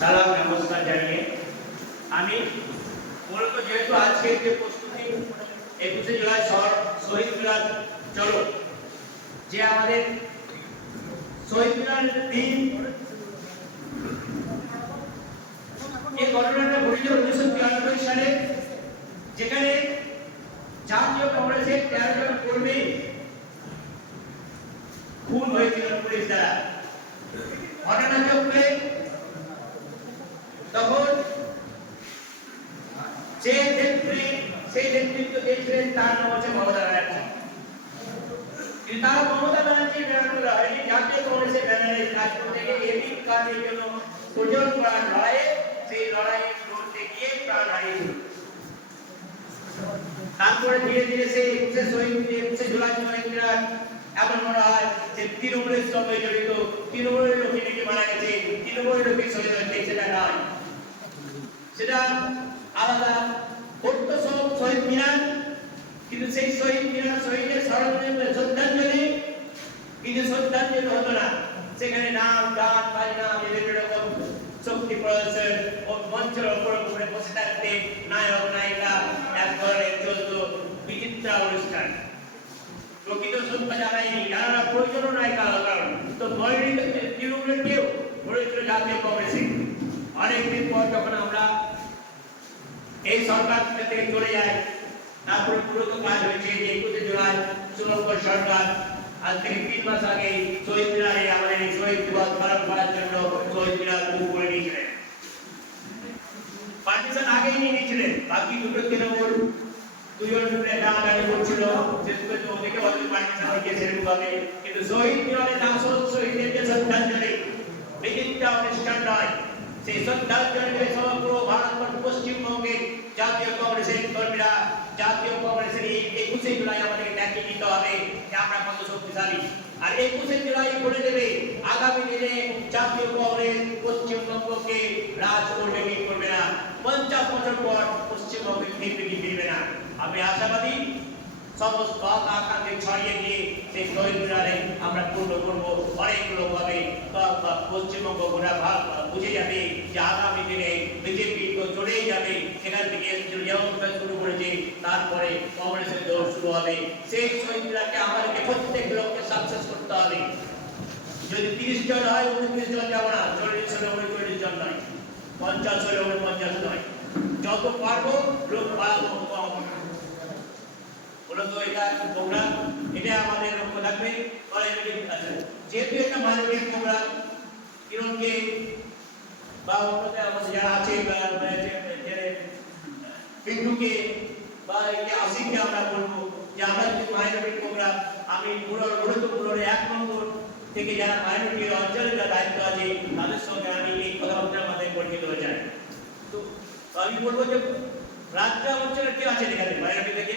সালাম নমস্কার জানিয়ে আমি মূলত যেহেতু আজকের যে প্রস্তুতি 21শে জুলাই শহীদ মিনার চলো যে আমাদের শহীদ মিনারের দিন এই ঘটনাটা ঘটেছিল 1993 সালে, যেখানে জাতীয় কংগ্রেসের 13 জন কর্মী খুন হয়েছিল পুলিশ দ্বারা। ঘটনাচক্রে তখন সেই নেতৃত্ব দিয়েছিলেন, তার নাম হচ্ছে মমতা ব্যানার্জি। কিন্তু তারা মমতা ব্যানার্জির ব্যানারে হয়নি, জাতীয় কংগ্রেসের ব্যানারে কাজ করতে গিয়ে এবিক কাজের জন্য প্রয়োজন করার লড়াইয়ে সেই লড়াইয়ে লড়তে গিয়ে প্রাণ হারিয়েছিল। তারপরে ধীরে ধীরে সেই 21শে জুলাই শহীদরা এমন মনে হয় যে তৃণমূলের সঙ্গে জড়িত, তৃণমূলের লোকে নাকি মারা গেছে, তৃণমূলের লোকে শহীদ হয়েছে, সেটা নয়, সেটা আলাদা করতো সব শহীদ মিনার। কিন্তু সেই শহীদ মিনার শহীদের স্মরণে শ্রদ্ধাঞ্জলি, কিন্তু শ্রদ্ধাঞ্জলি হতো না, সেখানে নাম গান বাজনা বিভিন্ন রকম শক্তি প্রদর্শন ও মঞ্চের ওপর উপরে বসে থাকতে নায়ক নায়িকা এক ধরনের চলতো বিচিত্রা অনুষ্ঠান। প্রকৃত শ্রদ্ধা জানায়নি, যারা প্রয়োজনও নাই কারণ তো ময়ূরী তৃণমূলের কেউ হয়েছিল জাতীয় কংগ্রেসে। অনেকদিন পর যখন আমরা এই সরকার থেকে চলে যায়, তারপরে পুরো কাজ হয়েছে যে 21শে জুলাই সুরক্ষা সরকার আজ থেকে 3 মাস আগে শহীদ মিনারে আমাদের এই শহীদ দিবস পালন করার জন্য শহীদ মিনার বুক করে নিয়েছিলেন। পার্টিশন আগেই নিয়ে নিয়েছিলেন, বাকি দুটো তৃণমূল দুজন মিলে টানাটানি করছিল, শেষ পর্যন্ত ওদিকে বলতে পার্টিশন হয়ে গিয়েছে এরকম ভাবে। কিন্তু শহীদ মিনারে শহীদদেরকে শ্রদ্ধাঞ্জলি বিচিত্রা অনুষ্ঠান নয়, সেই শ্রদ্ধাঞ্জলিতে সমগ্র ভারতবর্ষ পশ্চিমবঙ্গে জাতীয় কংগ্রেসের কর্মীরা জাতীয় কংগ্রেসের এই 21শে জুলাই আমাদের দেখিয়ে দিতে হবে যে আমরা কত শক্তিশালী। আর 21শে জুলাই বলে দেবে আগামী দিনে জাতীয় কংগ্রেস পশ্চিমবঙ্গকে রাজ করবে কি করবে না, 50 বছর পর পশ্চিমবঙ্গে ফিরবে কি ফিরবে না। আমি আশাবাদী সমস্ত আকাঙ্ক্ষা ছড়িয়ে দিয়ে সেই শহীদ মিনারে আমরা পূর্ণ করবো। অনেক লোক হবে পশ্চিমবঙ্গ গোটা ভারত বুঝে যাবে যে আগামী দিনে বিজেপি তো চলেই যাবে, সেখান থেকে যেমন শুরু করেছে তারপরে কংগ্রেসের দৌড় শুরু হবে। সেই শহীদ মিনারকে আমাদেরকে প্রত্যেক লোককে সাকসেস করতে হবে। যদি 30 জন হয় 29 জন যাবো না, 40 হলে 39 জন নয়, 50 হলে 49 নয়, যত পারবো লোক বাড়াবো কম। এটা প্রোগ্রাম, এটা আমাদের লক্ষ্য থাকবে। যেহেতু একটা মানবিক প্রোগ্রাম, কিরণকে বা অন্যদের আমাদের যারা আছে পিন্টুকে বা আসিফকে আমরা বলবো যে আমরা যদি মাইনরিটি প্রোগ্রাম, আমি মূলত 1 নম্বর থেকে যারা মাইনরিটির অঞ্চলের দায়িত্ব আছে তাদের সঙ্গে আমি এই কথাবার্তার মাধ্যমে পরিচিত হয়ে যাই। তো আমি বলবো যে রাজ্য অঞ্চলের কেউ আছে এখানে মাইনরিটি থেকে?